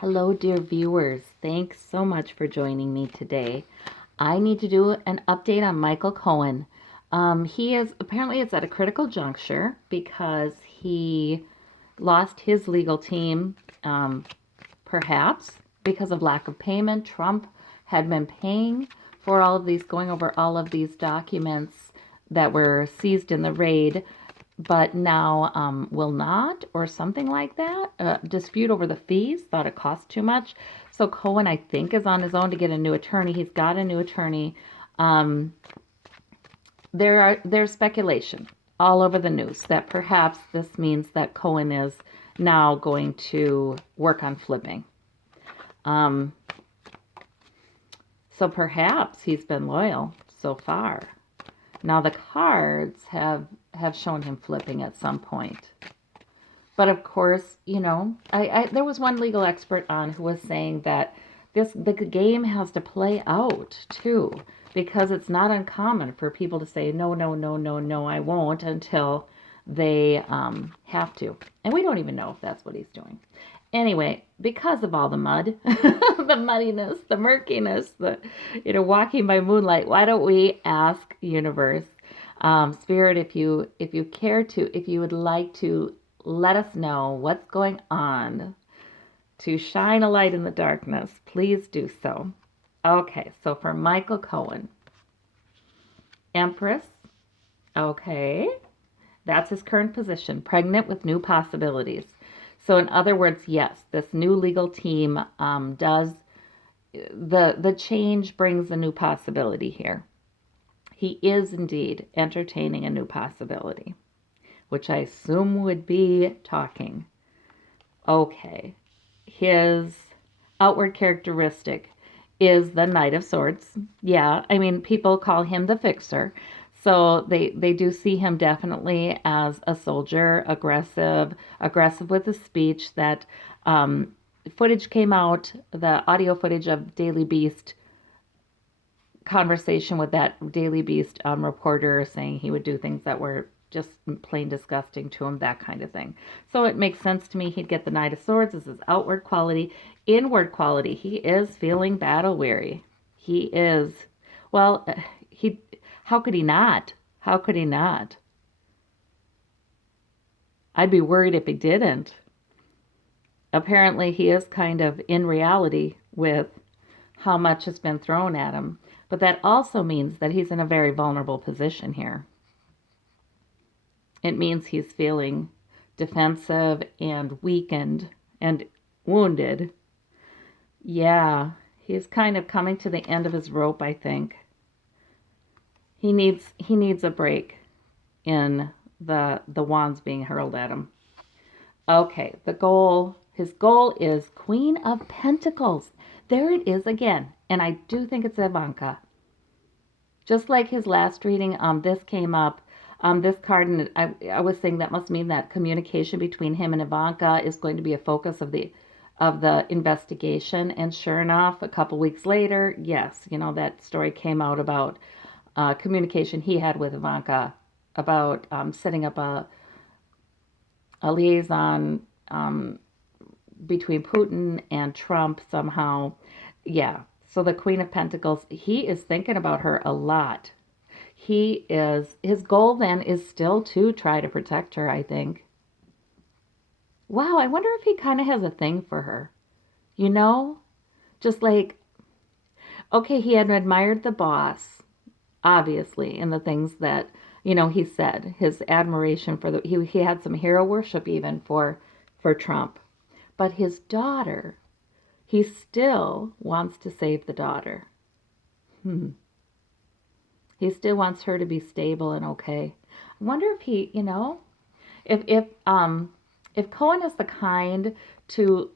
Hello, dear viewers. Thanks so much for joining me today. I need to do an update on Michael Cohen. He is apparently it's at a critical juncture because he lost his legal team, perhaps because of lack of payment. Trump had been paying for all of these, going over all of these documents that were seized in the raid, but now will not, or something like that. Dispute over the fees, thought it cost too much. So Cohen, I think, is on his own to get a new attorney. He's got a new attorney. Um, there's speculation all over the news that perhaps this means that Cohen is now going to work on flipping. Um, so perhaps he's been loyal so far. Now the cards have shown him flipping at some point. But of course, there was one legal expert on who was saying that the game has to play out too, because it's not uncommon for people to say no, no, no, no, no, I won't until they have to, and we don't even know if that's what he's doing. Anyway, because of all the mud, the muddiness, the murkiness, the walking by moonlight, why don't we ask universe, spirit, if you care to, if you would like to let us know what's going on, to shine a light in the darkness, please do so. Okay, so for Michael Cohen, Empress, okay, that's his current position, pregnant with new possibilities. So in other words, yes, this new legal team does, the change brings a new possibility here. He is indeed entertaining a new possibility, which I assume would be talking. Okay, his outward characteristic is the Knight of Swords. Yeah, I mean, people call him the fixer. So they do see him definitely as a soldier, aggressive with his speech. That footage came out, the audio footage of Daily Beast conversation with that Daily Beast reporter saying he would do things that were just plain disgusting to him, that kind of thing. So it makes sense to me he'd get the Knight of Swords as his outward quality. Inward quality, he is feeling battle weary. He is, well, he, how could he not? How could he not? I'd be worried if he didn't. Apparently, he is kind of in reality with how much has been thrown at him. But that also means that he's in a very vulnerable position here. It means he's feeling defensive and weakened and wounded. Yeah, he's kind of coming to the end of his rope, I think. He needs a break in the wands being hurled at him. Okay, his goal is Queen of Pentacles. There it is again. And I do think it's Ivanka. Just like his last reading, this came up. This card, and I was saying that must mean that communication between him and Ivanka is going to be a focus of the investigation. And sure enough, a couple weeks later, yes, that story came out about communication he had with Ivanka about setting up a liaison between Putin and Trump somehow. Yeah. So the Queen of Pentacles, he is thinking about her a lot. His goal then is still to try to protect her, I think. Wow, I wonder if he kind of has a thing for her. You know? Just like, okay, he had admired the boss, obviously, in the things that, he said. His admiration for he had some hero worship even for Trump. But his daughter, he still wants to save the daughter. He still wants her to be stable and okay. I wonder if he, if Cohen is the kind to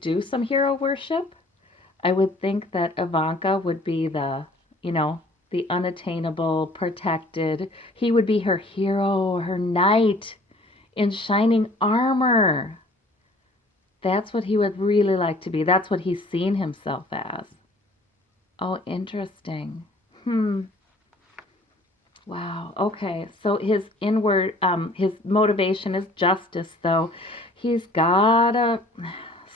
do some hero worship, I would think that Ivanka would be the unattainable, protected. He would be her hero, her knight in shining armor. That's what he would really like to be. That's what he's seen himself as. Oh, interesting. Wow. Okay. So his motivation is justice, though. He's gotta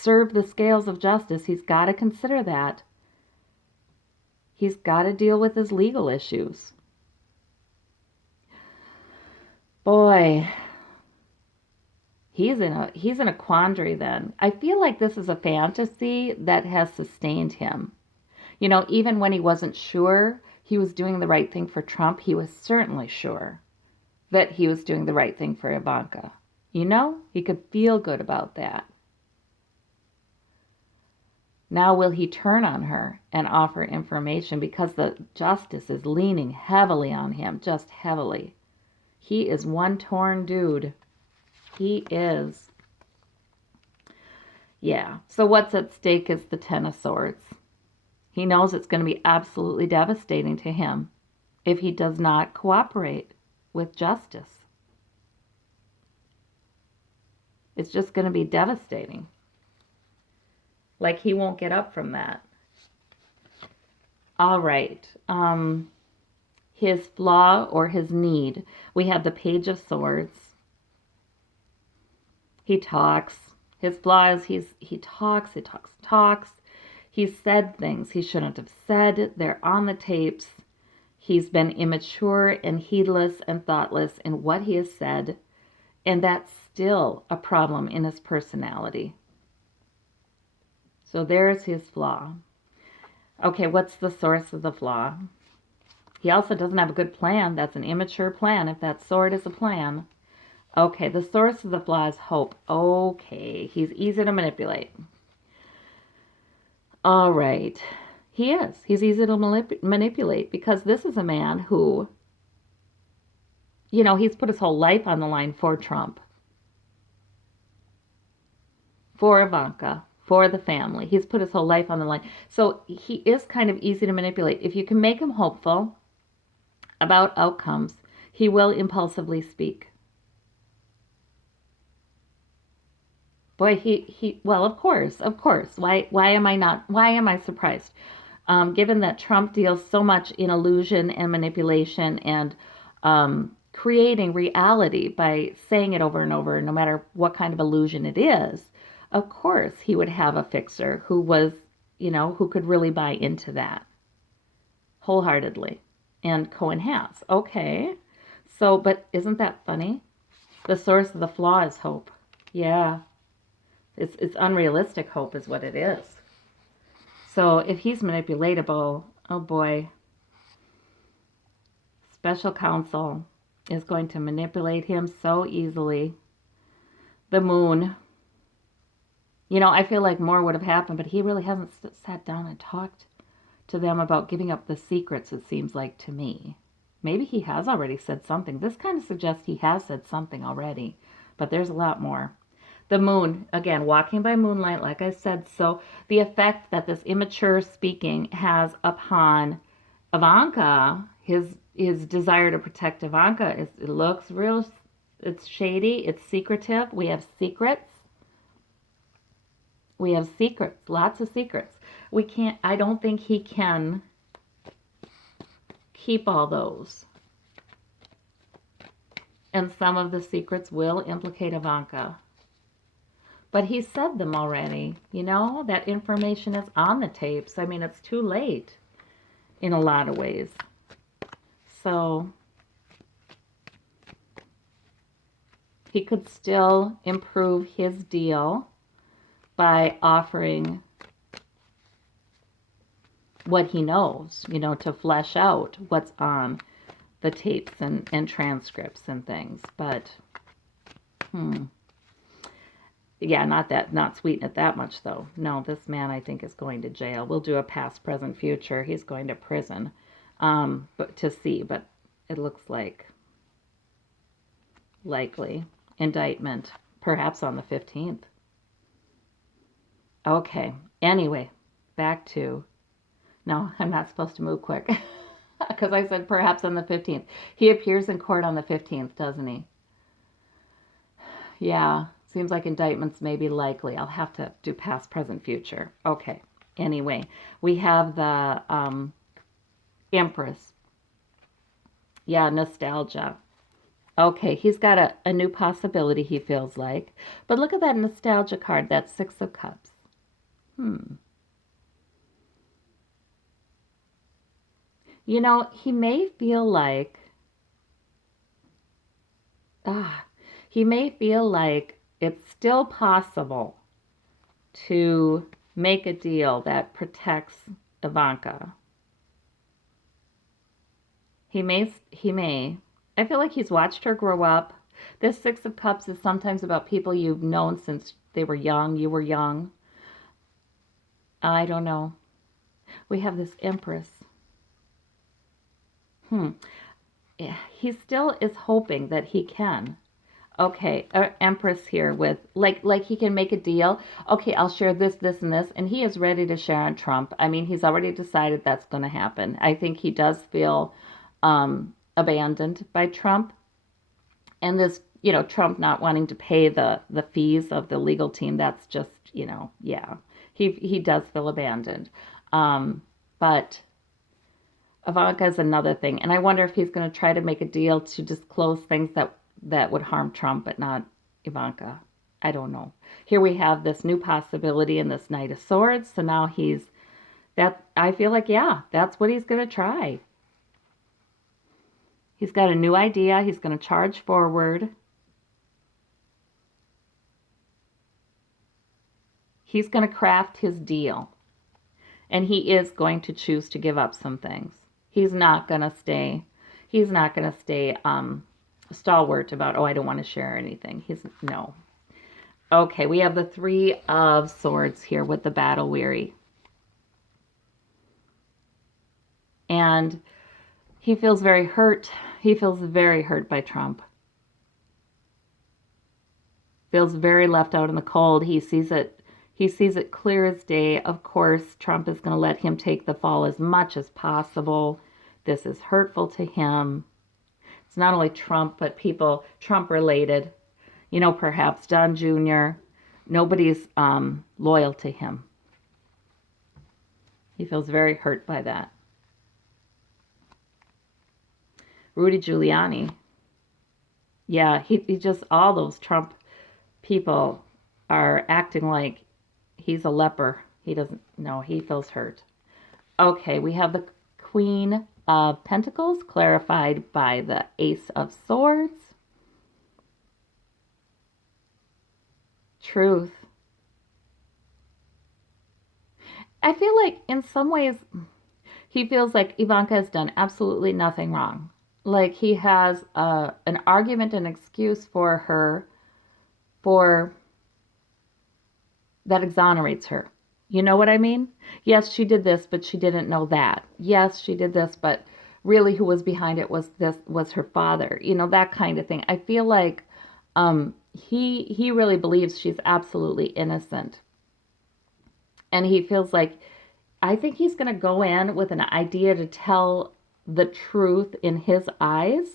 serve the scales of justice, he's got to consider that. He's got to deal with his legal issues. Boy, he's in a quandary then. I feel like this is a fantasy that has sustained him. Even when he wasn't sure he was doing the right thing for Trump, he was certainly sure that he was doing the right thing for Ivanka. He could feel good about that. Now will he turn on her and offer information because the justice is leaning heavily on him, just heavily. He is one torn dude. He is. Yeah. So what's at stake is the Ten of Swords. He knows it's going to be absolutely devastating to him if he does not cooperate with justice. It's just going to be devastating. Like he won't get up from that. All right. His flaw or his need. We have the Page of Swords. He talks. His flaw is he talks. He's said things he shouldn't have said. They're on the tapes. He's been immature and heedless and thoughtless in what he has said. And that's still a problem in his personality. So there's his flaw. Okay, what's the source of the flaw? He also doesn't have a good plan. That's an immature plan if that sword is a plan. Okay, the source of the flaw is hope. Okay, he's easy to manipulate. All right. He is. He's easy to manipulate because this is a man who, he's put his whole life on the line for Trump, for Ivanka, for the family. He's put his whole life on the line. So he is kind of easy to manipulate. If you can make him hopeful about outcomes, he will impulsively speak. Boy, well, of course. Why am I surprised? Given that Trump deals so much in illusion and manipulation and creating reality by saying it over and over, no matter what kind of illusion it is, of course he would have a fixer who was, who could really buy into that wholeheartedly. And Cohen has. Okay. So, but isn't that funny? The source of the flaw is hope. Yeah. It's unrealistic hope is what it is. So if he's manipulatable, oh boy, special counsel is going to manipulate him so easily. The Moon. I feel like more would have happened, but he really hasn't sat down and talked to them about giving up the secrets, it seems like to me. Maybe he has already said something. This kind of suggests he has said something already, but there's a lot more. The Moon, again, walking by moonlight, like I said. So the effect that this immature speaking has upon Ivanka, his desire to protect Ivanka, it looks real, it's shady, it's secretive. We have secrets. Lots of secrets. I don't think he can keep all those. And some of the secrets will implicate Ivanka. But he said them already, that information is on the tapes. I mean, it's too late in a lot of ways. So he could still improve his deal by offering what he knows, to flesh out what's on the tapes and transcripts and things. But, yeah, not sweeten it that much, though. No, this man, I think, is going to jail. We'll do a past, present, future. He's going to prison, but to see. But it looks like likely indictment, perhaps on the 15th. Okay. Anyway, back to... No, I'm not supposed to move quick because I said perhaps on the 15th. He appears in court on the 15th, doesn't he? Yeah. Seems like indictments may be likely. I'll have to do past, present, future. Okay. Anyway, we have the Empress. Yeah, nostalgia. Okay, he's got a new possibility, he feels like. But look at that nostalgia card, that Six of Cups. Hmm. You know, he may feel like, ah, he may feel like it's still possible to make a deal that protects Ivanka. He may. I feel like he's watched her grow up. This Six of Cups is sometimes about people you've known since they were young, you were young. I don't know. We have this Empress. Hmm. Yeah, he still is hoping that he can. Okay, Empress here with like he can make a deal. Okay, I'll share this, this, and this, and he is ready to share on Trump. I mean, he's already decided that's going to happen. I think he does feel abandoned by Trump, and this, Trump not wanting to pay the fees of the legal team. That's just, yeah, he does feel abandoned. But Ivanka is another thing, and I wonder if he's going to try to make a deal to disclose things that would harm Trump, but not Ivanka. I don't know. Here we have this new possibility in this Knight of Swords, so now that. I feel like, yeah, that's what he's going to try. He's got a new idea. He's going to charge forward. He's going to craft his deal, and he is going to choose to give up some things. He's not going to stay. He's not going to stay stalwart about, oh, I don't want to share anything. He's no. Okay, we have the Three of Swords here with the battle weary. And he feels very hurt. He feels very hurt by Trump. Feels very left out in the cold. He sees it clear as day. Of course, Trump is going to let him take the fall as much as possible. This is hurtful to him. It's not only Trump, but people Trump related. Perhaps Don Jr. Nobody's loyal to him. He feels very hurt by that. Rudy Giuliani. Yeah, he just, all those Trump people are acting like he's a leper. He doesn't know, he feels hurt. Okay, we have the Queen of Pentacles clarified by the Ace of Swords. Truth. I feel like in some ways he feels like Ivanka has done absolutely nothing wrong. Like he has an argument, an excuse for her for that exonerates her. You know what I mean? Yes, she did this, but she didn't know that. Yes, she did this, but really who was behind it was her father. That kind of thing. I feel like he really believes she's absolutely innocent. And he feels like, I think he's going to go in with an idea to tell the truth in his eyes,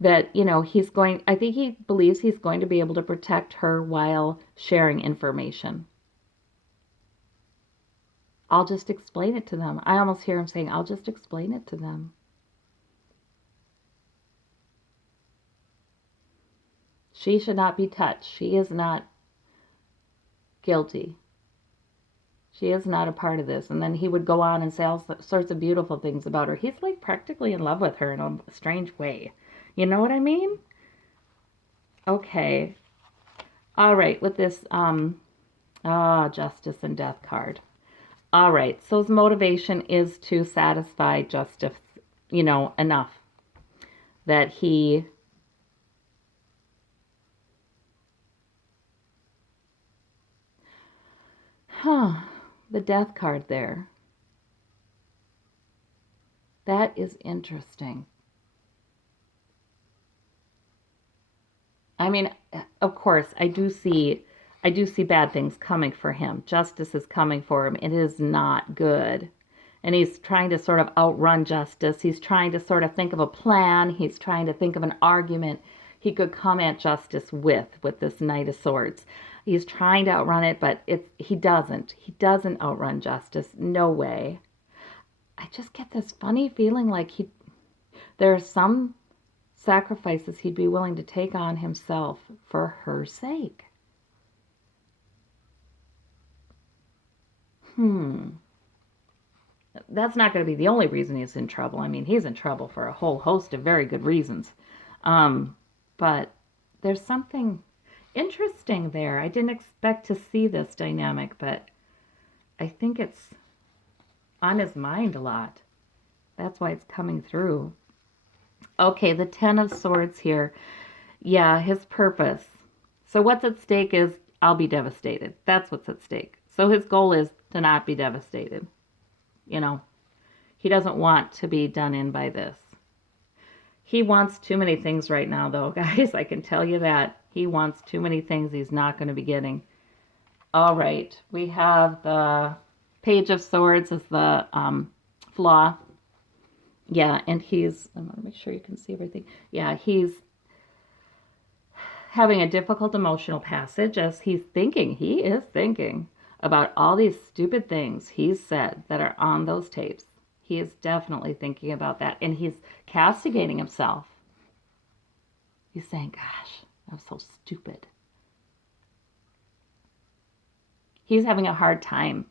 that, I think he believes he's going to be able to protect her while sharing information. I'll just explain it to them. I almost hear him saying, I'll just explain it to them. She should not be touched. She is not guilty. She is not a part of this. And then he would go on and say all sorts of beautiful things about her. He's like practically in love with her in a strange way. You know what I mean? Okay. All right, with this Justice and Death card. All right, so his motivation is to satisfy Justice, enough that he the Death card there. That is interesting. I mean, of course, I do see bad things coming for him. Justice is coming for him. It is not good. And he's trying to sort of outrun justice. He's trying to sort of think of a plan. He's trying to think of an argument he could come at justice with this Knight of Swords. He's trying to outrun it, but he doesn't. He doesn't outrun justice. No way. I just get this funny feeling like there are some sacrifices he'd be willing to take on himself for her sake. Hmm. That's not going to be the only reason he's in trouble. I mean, he's in trouble for a whole host of very good reasons. Um, but there's something interesting there. I didn't expect to see this dynamic, but I think it's on his mind a lot. That's why it's coming through. Okay, the Ten of Swords here. Yeah, his purpose. So what's at stake is I'll be devastated. That's what's at stake. So his goal is to not be devastated. You know, he doesn't want to be done in by this. He wants too many things right now, though, guys. I can tell you that. He wants too many things he's not going to be getting. All right, we have the Page of Swords as the flaw. Yeah, and I want to make sure you can see everything. Yeah, he's having a difficult emotional passage as he is thinking about all these stupid things he's said that are on those tapes. He is definitely thinking about that, and he's castigating himself. He's saying, gosh, I'm so stupid. He's having a hard time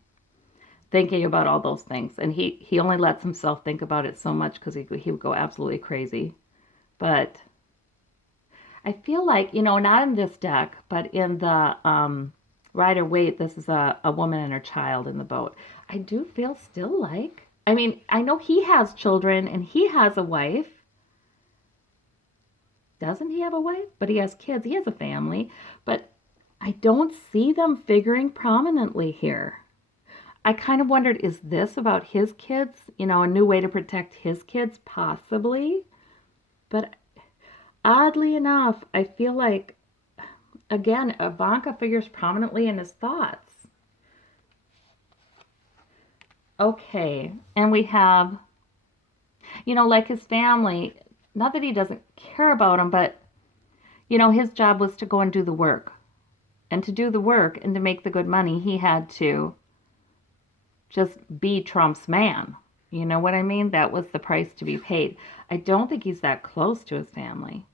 thinking about all those things, and he only lets himself think about it so much because he would go absolutely crazy. But I feel like, not in this deck, but in the Rider Waite, this is a woman and her child in the boat. I do feel still like, I mean, I know he has children and he has a wife. Doesn't he have a wife? But he has kids. He has a family. But I don't see them figuring prominently here. I kind of wondered, is this about his kids? A new way to protect his kids, possibly? But oddly enough, I feel like, again, Ivanka figures prominently in his thoughts. Okay, and we have, like his family, not that he doesn't care about them, but, his job was to go and do the work. And to do the work and to make the good money, he had to just be Trump's man. You know what I mean? That was the price to be paid. I don't think he's that close to his family.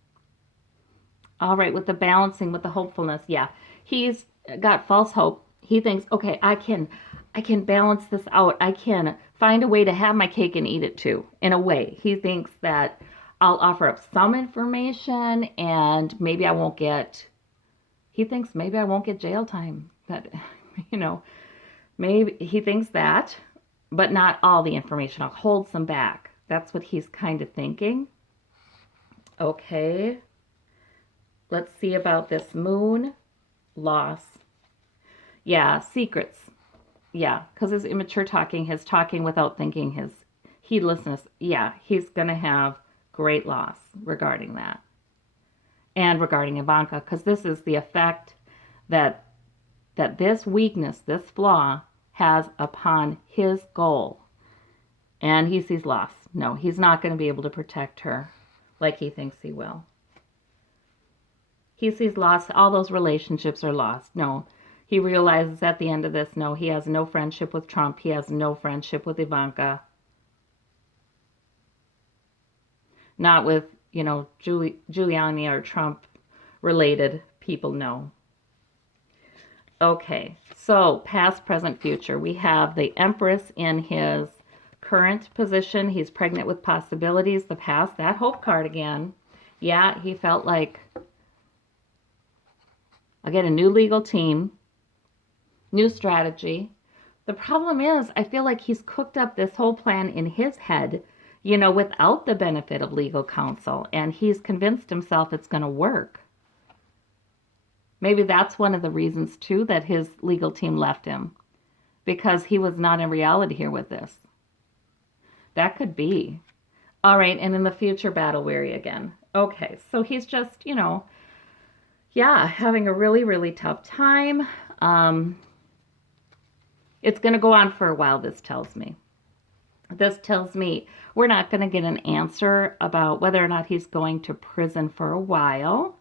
All right, with the balancing, with the hopefulness, yeah. He's got false hope. He thinks, okay, I can balance this out. I can find a way to have my cake and eat it too, in a way. He thinks that I'll offer up some information and maybe I won't get, he thinks maybe I won't get jail time. But, maybe he thinks that, but not all the information. I'll hold some back. That's what he's kind of thinking. Okay. Let's see about this moon loss. Yeah, secrets. Yeah, because his immature talking, his talking without thinking, his heedlessness. Yeah, he's going to have great loss regarding that. And regarding Ivanka, because this is the effect that this weakness, this flaw, has upon his goal. And he sees loss. No, he's not going to be able to protect her like he thinks he will. He sees loss. All those relationships are lost. No, he realizes at the end of this, no, he has no friendship with Trump. He has no friendship with Ivanka. Not with, Giuliani or Trump related people, no. Okay, so past, present, future. We have the Empress in his current position. He's pregnant with possibilities. The past, that hope card again. Yeah, he felt like, again, a new legal team, new strategy. The problem is, I feel like he's cooked up this whole plan in his head, without the benefit of legal counsel, and he's convinced himself it's going to work. Maybe that's one of the reasons, too, that his legal team left him, because he was not in reality here with this. That could be. All right, and in the future, battle weary again. Okay, so he's just, having a really, really tough time. It's going to go on for a while, this tells me. This tells me we're not going to get an answer about whether or not he's going to prison for a while.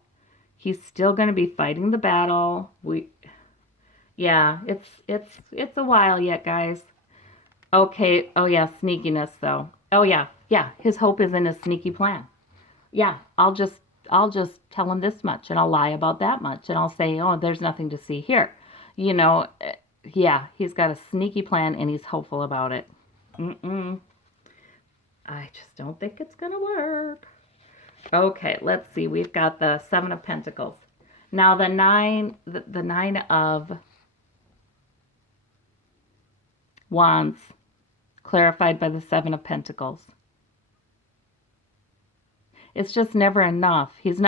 He's still going to be fighting the battle. It's a while yet, guys. Okay. Oh yeah, sneakiness though. Oh yeah. His hope is in his sneaky plan. Yeah, I'll just tell him this much, and I'll lie about that much, and I'll say, oh, there's nothing to see here. Yeah, he's got a sneaky plan and he's hopeful about it. Mm-mm. I just don't think it's going to work. Okay, let's see. We've got the Seven of Pentacles. Now the Nine of Wands, clarified by the Seven of Pentacles. It's just never enough. He's,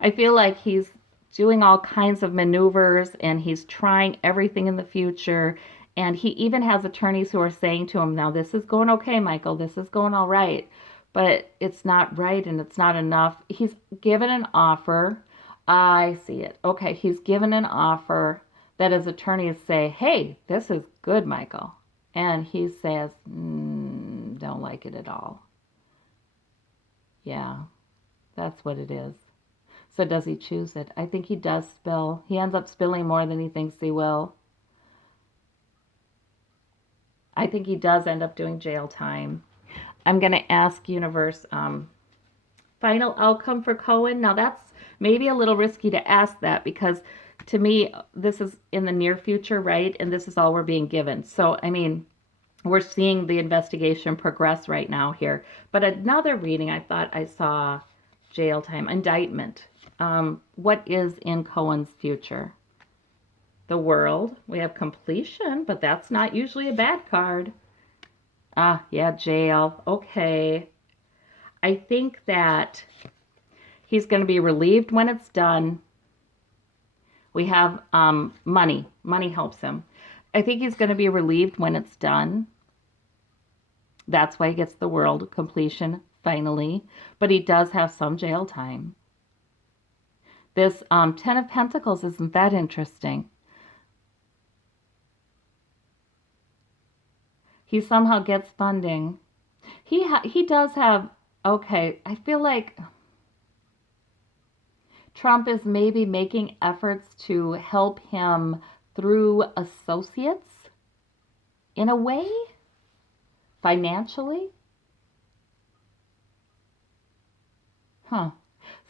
I feel like he's doing all kinds of maneuvers and he's trying everything in the future. And he even has attorneys who are saying to him, now this is going okay, Michael, this is going all right, but it's not right and it's not enough. He's given an offer. I see it. Okay, he's given an offer that his attorneys say, hey, this is good, Michael. And he says, don't like it at all. Yeah, that's what it is. So does he choose it? I think he does spill. He ends up spilling more than he thinks he will. I think he does end up doing jail time. I'm going to ask Universe, final outcome for Cohen. Now that's maybe a little risky to ask that because to me, this is in the near future, right? And this is all we're being given. So, I mean, we're seeing the investigation progress right now here. But another reading, I thought I saw jail time, indictment. What is in Cohen's future? The World. We have completion, but that's not usually a bad card. Ah, yeah, jail. Okay. I think that he's going to be relieved when it's done. We have money. Money helps him. I think he's going to be relieved when it's done. That's why he gets the World completion finally. But he does have some jail time. This Ten of Pentacles, isn't that interesting? He somehow gets funding. He does have, okay, I feel like Trump is maybe making efforts to help him through associates in a way, financially. Huh.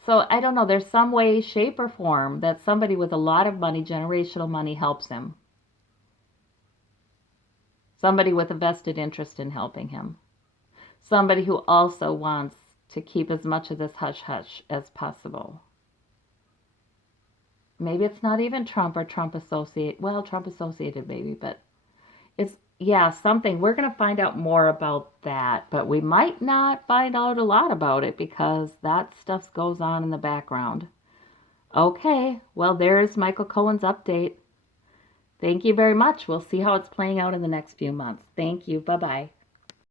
So I don't know, there's some way, shape, or form that somebody with a lot of money, generational money, helps him. Somebody with a vested interest in helping him. Somebody who also wants to keep as much of this hush-hush as possible. Maybe it's not even Trump or Trump associate. Well, Trump associated maybe, but it's, yeah, something. We're going to find out more about that, but we might not find out a lot about it because that stuff goes on in the background. Okay, well, there's Michael Cohen's update. Thank you very much. We'll see how it's playing out in the next few months. Thank you. Bye-bye.